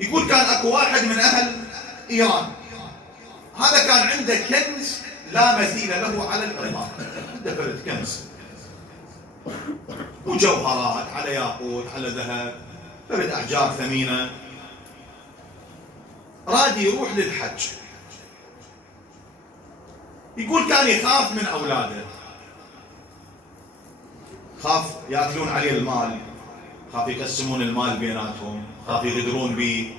يقول كان اكو واحد من اهل ايران، هذا كان عنده كنز لا مثيل له على الاطلاق، عنده فرد كنز وجوهرات على ياقوت على ذهب، فرد احجار ثمينه، راد يروح للحج. يقول كان يخاف من اولاده، خاف ياكلون عليه المال، خاف يقسمون المال بيناتهم، خاف يغدرون به.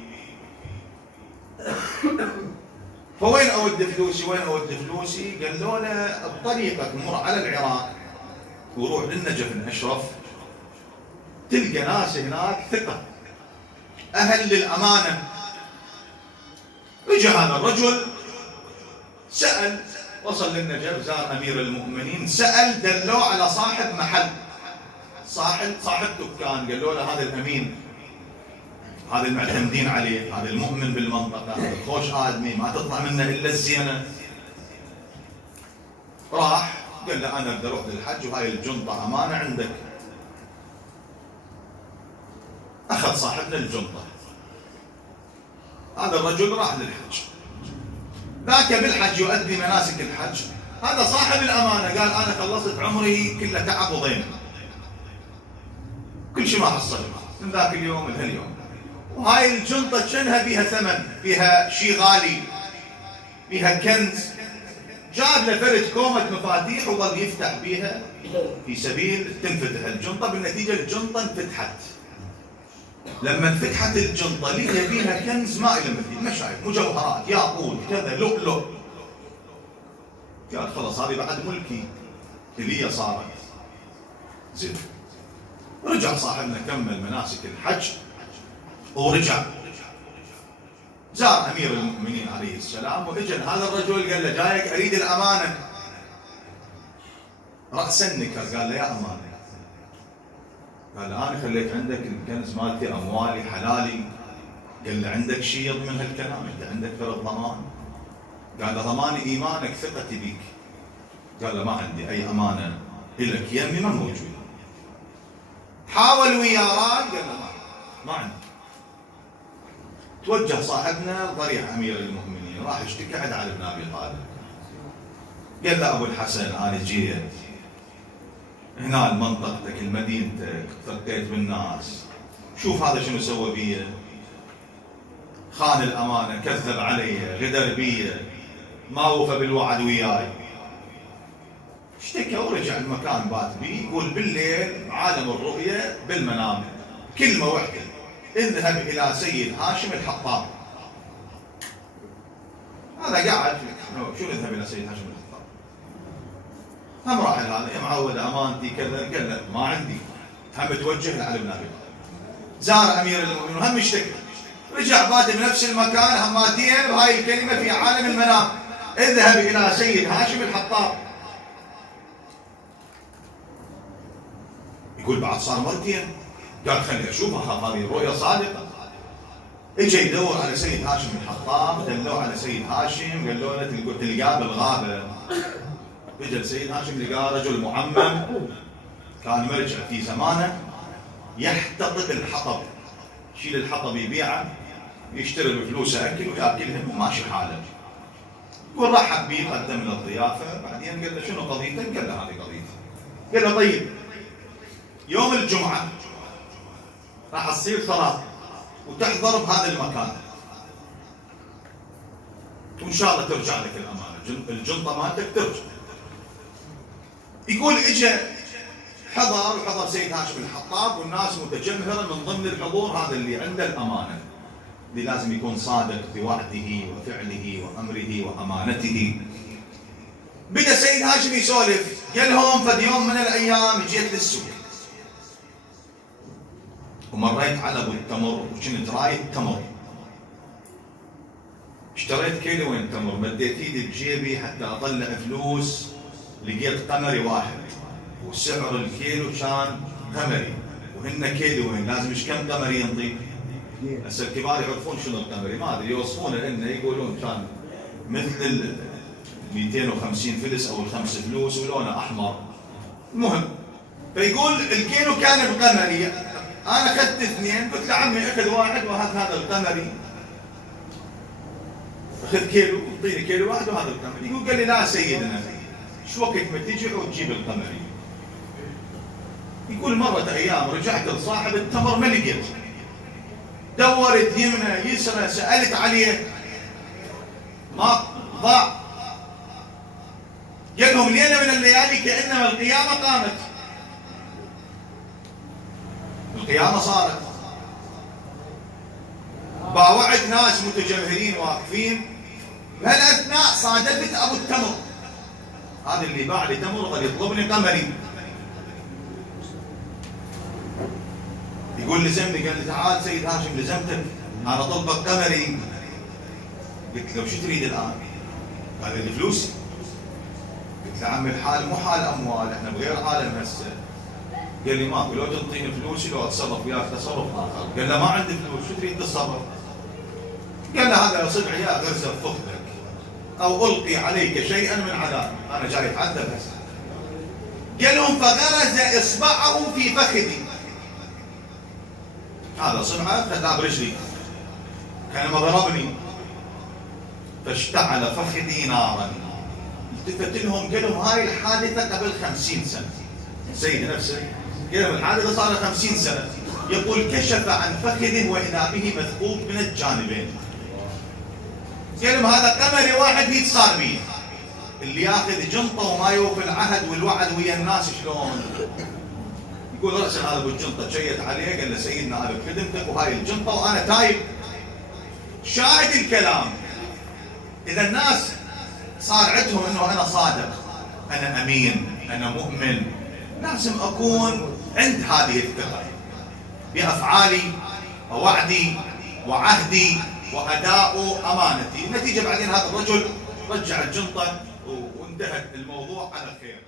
فوين اود فلوسي وين اود فلوسي؟ قالوا له بطريقك مر على العراق وروح للنجف الاشرف، تلقى ناس هناك ثقه اهل للامانه. اجى هذا الرجل سال، وصل للنجف، زار امير المؤمنين، سال، دلوه على صاحب محل، صاحب دكان، قالوا له هذا الامين، هذا المعتمدين عليه، هذا المؤمن بالمنطقه، هذا خوش ادمي ما تطلع منه الا الزينه. راح قال له انا بدي اروح للحج وهاي الجنطه امانه عندك. اخذ صاحبنا الجنطه، هذا الرجل راح للحج، ذاك بالحج يؤدي مناسك الحج، هذا صاحب الامانه قال انا خلصت عمري كله تعب وضيم، كل شيء ما حصل من ذاك اليوم لهاليوم، وهاي الجنطه شنها بيها ثمن، بيها شيء غالي، بيها كنز. جاب له فرد كومه مفاتيح وظل يفتح بيها في سبيل تنفتح الجنطه. بالنتيجه الجنطه انفتحت، لما انفتحت الجنطه لقى بيها كنز ما له مثيل، ما شايف، مجوهرات، ياقوت، كذا، لؤلؤ. قال خلاص هذه بعد ملكي، اللي صارت زين. رجع صاحبنا كمل مناسك الحج ورجع زار امير المؤمنين عليه السلام، واجى هذا الرجل قال له جايك اريد الامانه. راسا نكر، قال له يا امانه، قال له انا خليت عندك الكنز مالتي، اموالي حلالي. قال له عندك شيء يضمن هالكلام؟ انت عندك فرض ضمان؟ قال له ضماني ايمانك، ثقتي بيك. قال له ما عندي اي امانه الك يمي، ما موجود. حاول وياه راد، قال له ما عندي. توجه صاحبنا لضريح امير المؤمنين، راح اشتكى عند علي بن ابي طالب. قال له ابو الحسن انا جيت هنا لمنطقتك لمدينتك، التقيت بالناس، شوف هذا شنو سوى بي، خان الامانه، كذب علي، غدر بي، ما وفى بالوعد وياي. اشتكى ورجع المكان بات بيه. يقول بالليل عالم الرؤيا بالمنام كلمه واحده، اذهب الى سيد هاشم الحطاب. هذا قاعد شو اذهب الى سيد هاشم الحطاب؟ هم راح هذا معود امانتي كذا، قال له ما عندي. هم توجه لعلي بن ابي طالب، زار امير المؤمنين هم اشتكى، رجع بات بنفس المكان هماتين وهاي الكلمه في عالم المنام، اذهب الى سيد هاشم الحطاب. يقول بعد صار مرتين، قال خلي اشوف اخاف هذه الرؤيا صادقه. اجى يدور على سيد هاشم الحطاب، دلوه على سيد هاشم، قالوا له تلقاه بالغابه. اجى لسيد هاشم لقاه رجل معمم، كان مرجع في زمانه يحتطب الحطب، يشيل الحطب يبيعه، يشتري بفلوسه اكل وياكلهم وماشي حاله. يقول رحب بيه، قدم له الضيافه، بعدين قال له شنو قضيتك؟ قال له هذه قضيتي. قال له طيب يوم الجمعه راح تصير صلاه وتحضر بهذا المكان، وان شاء الله ترجع لك الامانه، الجنطه مالتك ترجع. يقول اجى حضر سيد هاشم الحطاب والناس متجمهره، من ضمن الحضور هذا اللي عنده الامانه، اللي لازم يكون صادق بوعده وفعله وامره وامانته. بدا سيد هاشم يسولف، قال لهم فد يوم من الايام جيت للسوق ومريت على ابو التمر وكنت رايد تمر، اشتريت كيلوين تمر، مديت ايدي بجيبي حتى اطلع فلوس، لقيت قمري واحد وسعر الكيلو كان قمري، وهن كيلوين، لازم ايش كم قمري ينطي؟ هسه الكبار يعرفون شنو القمري، ما ادري، يوصفونه لنا يقولون كان مثل ال 250 فلس او الخمس فلوس ولونه احمر. المهم فيقول الكيلو كان بقمري، انا اخذت اثنين، قلت له عمي اخذ واحد وهذا هذا القمري، اخذ كيلو، اعطيني كيلو واحد وهذا القمري. يقول قال لي لا سيدنا، شو وقت ما تجي وتجيب القمري؟ يقول مرة ايام رجعت لصاحب التمر ما لقيت، دورت يمنى يسرى سألت عليه ما ضاع. قال لهم ليلة من الليالي كأنما القيامة قامت، القيامة صارت. باوعت ناس متجمهرين واقفين، بهالاثناء صادفت ابو التمر، هذا اللي باع لي تمر ظل يطلبني قمري. يقول لزمني، قال لي تعال سيد هاشم لزمتك انا طلبك قمري. قلت له شو تريد الان؟ قال لي فلوسي. قلت له عمي الحال مو حال اموال، احنا بغير عالم هسه. قال لي ماكو، لو تنطيني فلوسي لو اتصرف وياك تصرف اخر. قال له ما عندي فلوس، شو تريد تتصرف؟ قال له هذا صدع يا غرزه بفخذك او القي عليك شيئا من عذاب، انا جاي اتعذب هسه. قال لهم فغرز اصبعه في فخذي، هذا صنعه خذها برجلي كانما ضربني، فاشتعل فخذي نارا. التفت لهم قال لهم هاي الحادثه قبل 50 سنه، سيد نفسه قال لهم الحادثه صار 50 سنه. يقول كشف عن فخذه واذا به مثقوب من الجانبين. قال لهم هذا قمري واحد يتصار بيه، اللي ياخذ جنطه وما يوفي العهد والوعد ويا الناس شلون. يقول ارسل هذا بالجنطه، شيت عليه قال له سيدنا انا بخدمتك وهاي الجنطه وانا تايب. شاهد الكلام، اذا الناس صار عندهم انه انا صادق، انا امين، انا مؤمن، لازم اكون عند هذه الثقه بافعالي ووعدي وعهدي واداء امانتي. النتيجه بعدين هذا الرجل رجع الجنطه وانتهت الموضوع على خير.